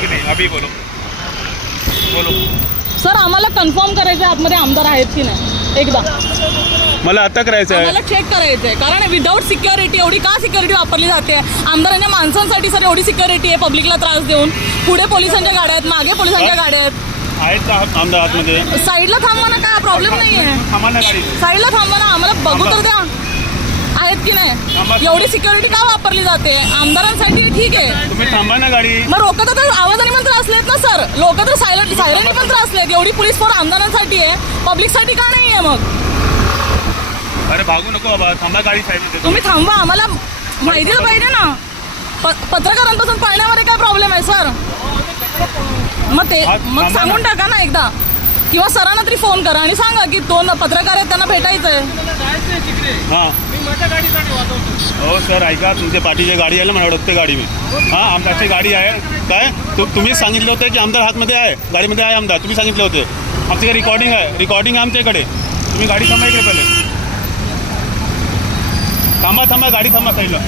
कि नहीं अभी बोलो बोलो. सर आम्हाला कन्फर्म करायचं आहे आतमध्ये आमदार आहेत की नाही एकदा मला आता करायचं आहे. आम्हाला चेक करायचं आहे कारण विदाऊट सिक्युरिटी एवढी का सिक्युरिटी वापरली जाते आमदारांच्या माणसांसाठी सर एवढी सिक्युरिटी आहे पब्लिकला त्रास देऊन पुढे पोलिसांच्या गाड्या आहेत मागे पोलिसांच्या गाड्या आहेत का आमदार आतमध्ये? आहेत साईडला थांबवा ना काय प्रॉब्लेम नाही आहे थांबा ना गाडी. साईडला थांबवा ना आम्हाला बघू तर द्या आहेत की नाही एवढी सिक्युरिटी का वापरली जाते आमदारांसाठी ठीक आहे तुम्ही थांबा ना गाडी. मग लोक तर आवाजाने पण त्रासलेत ना सर लोक तर सायरनी पण त्रासलेत एवढी पोलीस फोर्स आमदारांसाठी आहे पब्लिकसाठी का नाही आहे मग अरे भागू नको बाबा थांबा गाडी साईडमध्ये. तुम्ही थांबा आम्हाला माहिती तर पाहिजे ना पत्रकारांपासून पळण्यामध्ये काय प्रॉब्लेम आहे सर मग ते मग सांगून टाका ना एकदा किंवा सरांना तरी फोन करा आणि सांगा की 2 पत्रकार आहेत त्यांना भेटायचं आहे. हां हो सर ऐका तुमच्या पाठीची गाडी आहे ना मला वाटतं गाडी मी हां आमदारची गाडी आहे काय तुम्हीच सांगितलं होतं की आमदार हातमध्ये आहे गाडीमध्ये आहे आमदार तुम्ही सांगितलं होते आमच्याकडे रिकॉर्डिंग आहे आमच्याकडे तुम्ही गाडी थांबा इकडे पहिले थांबा गाडी थांबा साईडला.